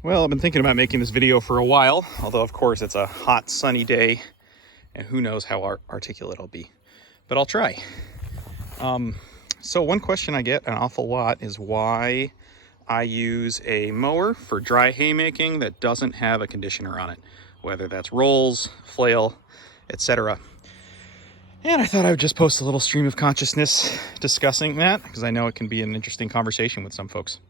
Well, I've been thinking about making this video for a while, although of course it's a hot sunny day and who knows how articulate I'll be, but I'll try. So one question I get an awful lot is why I use a mower for dry haymaking that doesn't have a conditioner on it, whether that's rolls, flail, etc. And I thought I would just post a little stream of consciousness discussing that, because I know it can be an interesting conversation with some folks.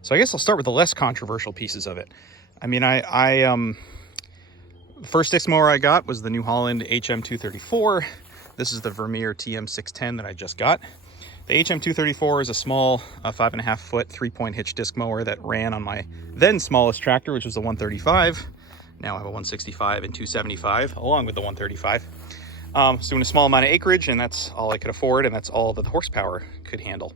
So I guess I'll start with the less controversial pieces of it. I mean, the first disc mower I got was the New Holland HM234. This is the Vermeer TM610 that I just got. The HM234 is a small 5.5 foot 3-point hitch disc mower that ran on my then smallest tractor, which was the 135. Now I have a 165 and 275 along with the 135. So doing a small amount of acreage, and that's all I could afford, and that's all that the horsepower could handle.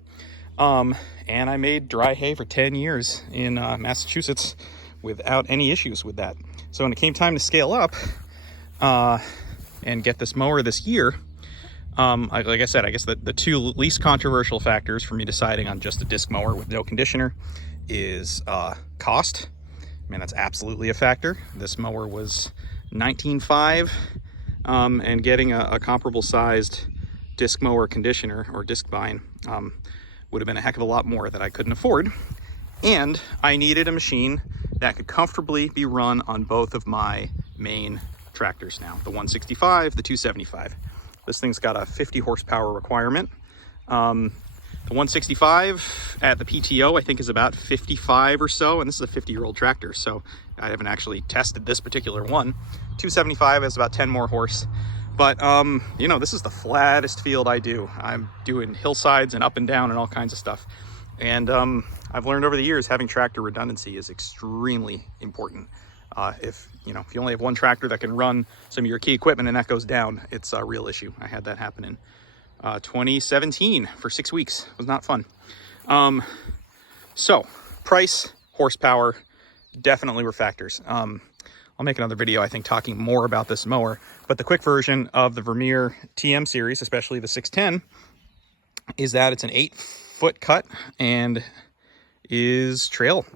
And I made dry hay for 10 years in Massachusetts without any issues with that. So when it came time to scale up and get this mower this year, like I said, I guess the two least controversial factors for me deciding on just a disc mower with no conditioner is cost. I mean, that's absolutely a factor. This mower was $19,500, and getting a comparable sized disc mower conditioner or disc vine would have been a heck of a lot more that I couldn't afford. And I needed a machine that could comfortably be run on both of my main tractors now, the 165, the 275. This thing's got a 50 horsepower requirement. The 165 at the PTO, I think, is about 55 or so, and this is a 50-year-old tractor, so I haven't actually tested this particular one. 275 has about 10 more horse. But, you know, this is the flattest field I do. I'm doing hillsides and up and down and all kinds of stuff. And I've learned over the years having tractor redundancy is extremely important. If you only have one tractor that can run some of your key equipment and that goes down, it's a real issue. I had that happen in 2017 for 6 weeks. It was not fun. So price, horsepower, definitely were factors. I'll make another video, I think, talking more about this mower, but the quick version of the Vermeer TM series, especially the 610, is that it's an 8-foot cut and is trailed.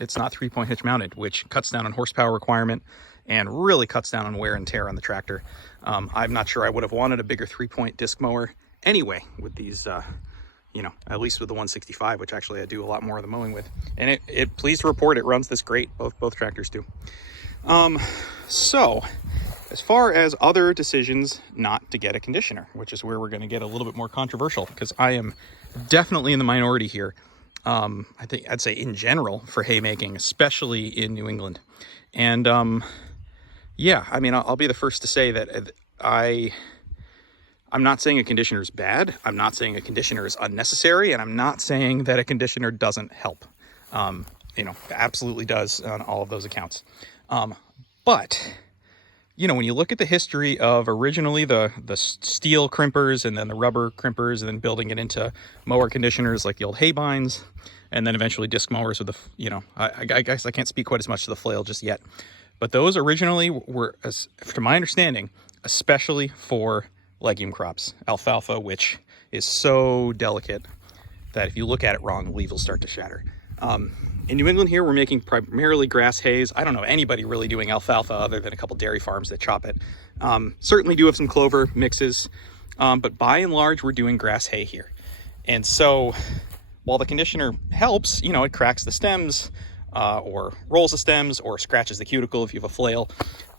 It's not 3-point hitch mounted, which cuts down on horsepower requirement and really cuts down on wear and tear on the tractor. I'm not sure I would have wanted a bigger 3-point disc mower anyway with these, at least with the 165, which actually I do a lot more of the mowing with. And it pleased to report it runs this great. Both tractors do. So as far as other decisions not to get a conditioner, which is where we're going to get a little bit more controversial, because I am definitely in the minority here. I think I'd say in general for haymaking, especially in New England. And, yeah, I mean, I'll be the first to say that I'm not saying a conditioner is bad. I'm not saying a conditioner is unnecessary, and I'm not saying that a conditioner doesn't help. Absolutely does on all of those accounts. But when you look at the history of originally the steel crimpers and then the rubber crimpers and then building it into mower conditioners like the old hay binds, and then eventually disc mowers with I guess I can't speak quite as much to the flail just yet. But those originally were, to my understanding, especially for legume crops, alfalfa, which is so delicate that if you look at it wrong, the leaves will start to shatter. In New England here, we're making primarily grass hays. I don't know anybody really doing alfalfa other than a couple dairy farms that chop it. Certainly do have some clover mixes, but by and large, we're doing grass hay here. And so while the conditioner helps, it cracks the stems or rolls the stems or scratches the cuticle if you have a flail.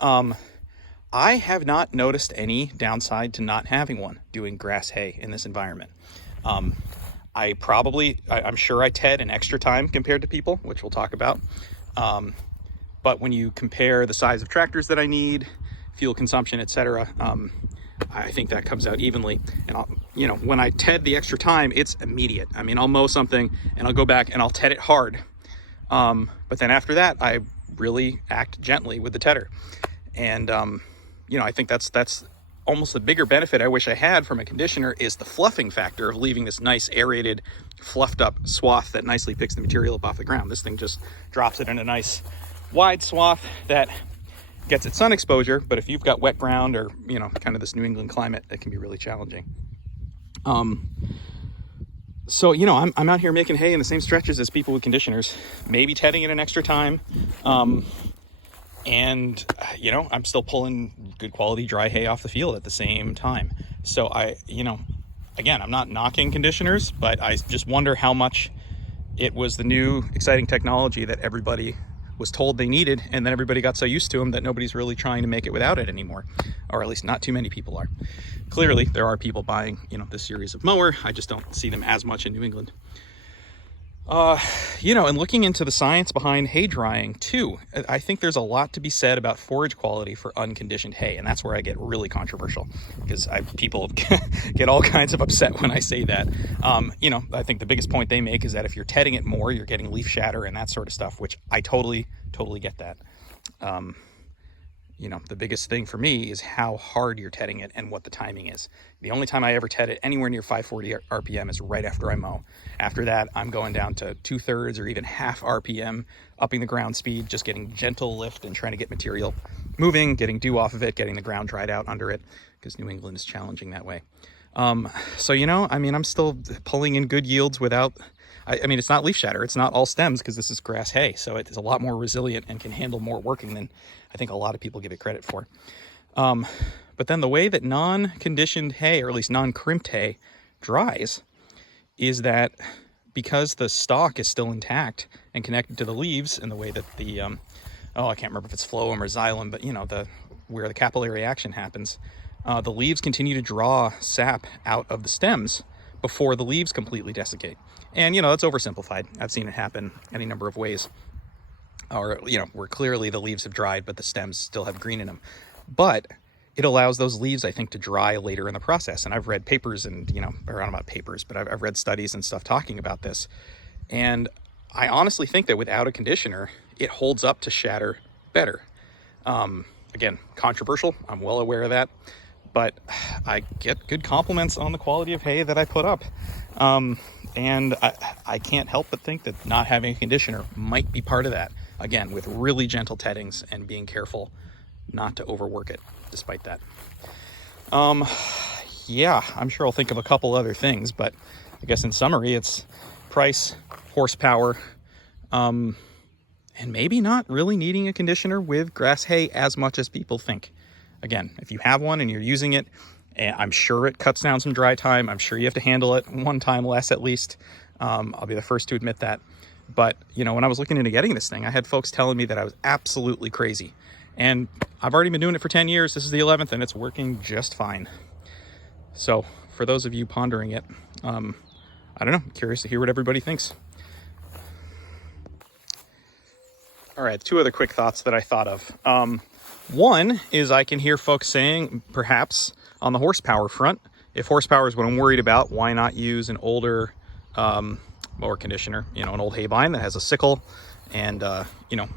I have not noticed any downside to not having one doing grass hay in this environment. I'm sure I TED an extra time compared to people, which we'll talk about. But when you compare the size of tractors that I need, fuel consumption, etc., I think that comes out evenly. And when I TED the extra time, it's immediate. I mean, I'll mow something and I'll go back and I'll TED it hard. But then after that, I really act gently with the tedder. And, I think that's almost the bigger benefit I wish I had from a conditioner is the fluffing factor of leaving this nice aerated, fluffed up swath that nicely picks the material up off the ground. This thing just drops it in a nice wide swath that gets its sun exposure, but if you've got wet ground or, kind of this New England climate, it can be really challenging. So, you know, I'm out here making hay in the same stretches as people with conditioners, maybe tedding it an extra time. And, you know, I'm still pulling good quality dry hay off the field at the same time. So you know, again, I'm not knocking conditioners, but I just wonder how much it was the new exciting technology that everybody was told they needed, and then everybody got so used to them that nobody's really trying to make it without it anymore, or at least not too many people are. Clearly there are people buying, you know, this series of mower. I just don't see them as much in New England. You know, and looking into the science behind hay drying too, I think there's a lot to be said about forage quality for unconditioned hay, and that's where I get really controversial, because people get all kinds of upset when I say that. You know, I think the biggest point they make is that if you're tedding it more, you're getting leaf shatter and that sort of stuff, which I totally get that. You know, the biggest thing for me is how hard you're tedding it and what the timing is. The only time I ever ted it anywhere near 540 RPM is right after I mow. After that, I'm going down to 2/3 or even half RPM, upping the ground speed, just getting gentle lift and trying to get material moving, getting dew off of it, getting the ground dried out under it, because New England is challenging that way. So, you know, I mean, I'm still pulling in good yields without... I mean, it's not leaf shatter. It's not all stems, because this is grass hay. So it is a lot more resilient and can handle more working than I think a lot of people give it credit for. But then the way that non-conditioned hay, or at least non-crimped hay, dries is that because the stalk is still intact and connected to the leaves, in the way that the, I can't remember if it's phloem or xylem, but, you know, where the capillary action happens, the leaves continue to draw sap out of the stems before the leaves completely desiccate. And, you know, that's oversimplified. I've seen it happen any number of ways. Or, you know, where clearly the leaves have dried, but the stems still have green in them. But it allows those leaves, I think, to dry later in the process. And I've read papers and, you know, or I don't know about papers, but I've read studies and stuff talking about this. And I honestly think that without a conditioner, it holds up to shatter better. Again, controversial. I'm well aware of that. But I get good compliments on the quality of hay that I put up. And I can't help but think that not having a conditioner might be part of that. Again, with really gentle teddings and being careful not to overwork it, despite that. Yeah, I'm sure I'll think of a couple other things, but I guess in summary, it's price, horsepower, and maybe not really needing a conditioner with grass hay as much as people think. Again, if you have one and you're using it, I'm sure it cuts down some dry time. I'm sure you have to handle it one time less at least. I'll be the first to admit that. But, you know, when I was looking into getting this thing, I had folks telling me that I was absolutely crazy. And I've already been doing it for 10 years. This is the 11th, and it's working just fine. So for those of you pondering it, I don't know, curious to hear what everybody thinks. All right, 2 other quick thoughts that I thought of. One is I can hear folks saying, perhaps on the horsepower front, if horsepower is what I'm worried about, why not use an older mower conditioner, you know, an old hay bind that has a sickle and, you know,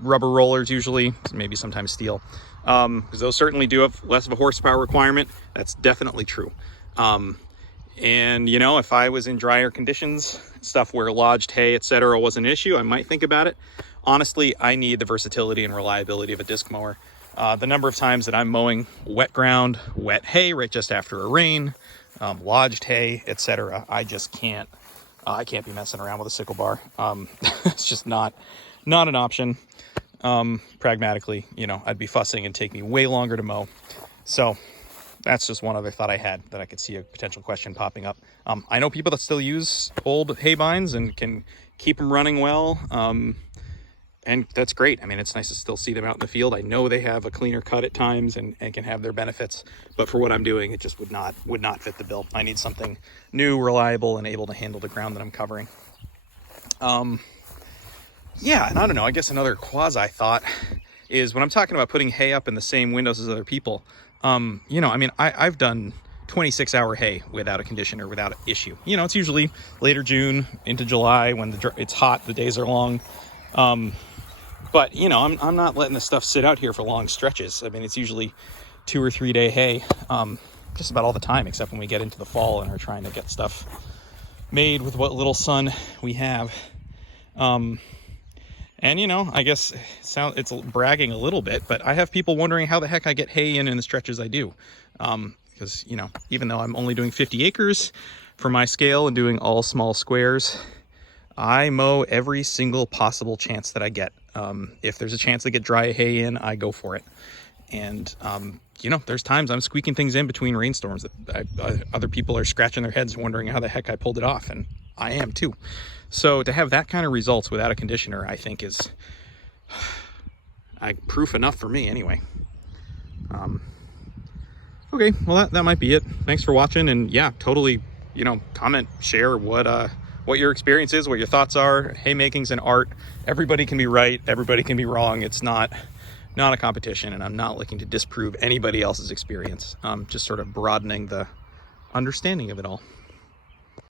rubber rollers usually, maybe sometimes steel, because those certainly do have less of a horsepower requirement. That's definitely true. And, you know, if I was in drier conditions, stuff where lodged hay, etc., was an issue, I might think about it. Honestly, I need the versatility and reliability of a disc mower. The number of times that I'm mowing wet ground, wet hay right just after a rain, lodged hay, etc., I just can't. I can't be messing around with a sickle bar. It's just not an option. Pragmatically, you know, I'd be fussing and take me way longer to mow. So that's just one other thought I had that I could see a potential question popping up. I know people that still use old hay binds and can keep them running well. And that's great. I mean, it's nice to still see them out in the field. I know they have a cleaner cut at times and can have their benefits, but for what I'm doing, it just would not fit the bill. I need something new, reliable, and able to handle the ground that I'm covering. Yeah, and I don't know, I guess another quasi thought is when I'm talking about putting hay up in the same windows as other people, you know, I mean, I've done 26-hour hay without a conditioner, without an issue. You know, it's usually later June into July when it's hot, the days are long. But, you know, I'm not letting this stuff sit out here for long stretches. I mean, it's usually 2 or 3 day hay, just about all the time, except when we get into the fall and are trying to get stuff made with what little sun we have. And, you know, I guess it's bragging a little bit, but I have people wondering how the heck I get hay in the stretches I do. Because, you know, even though I'm only doing 50 acres, For my scale and doing all small squares, I mow every single possible chance that I get. If there's a chance to get dry hay in, I go for it. And, you know, there's times I'm squeaking things in between rainstorms that other people are scratching their heads wondering how the heck I pulled it off, and I am too. So to have that kind of results without a conditioner, I think is proof enough for me anyway. Okay, well that might be it. Thanks for watching, and yeah, totally, you know, comment, share what your experience is, what your thoughts are. Haymaking's an art. Everybody can be right, everybody can be wrong. It's not a competition, and I'm not looking to disprove anybody else's experience. Just sort of broadening the understanding of it all.